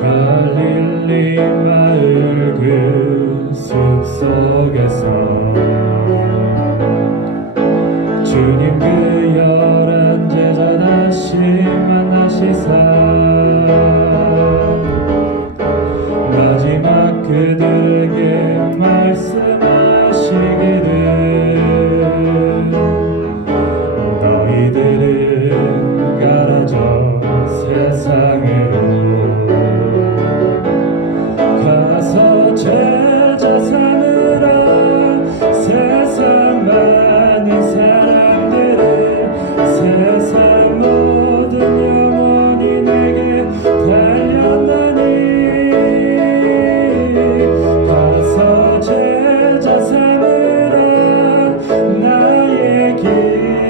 갈릴리 마을 그 숲속에서 주님 그 여름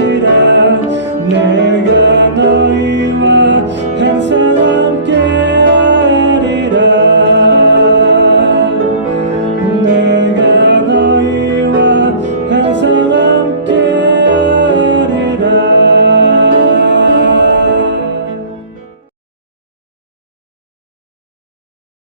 today.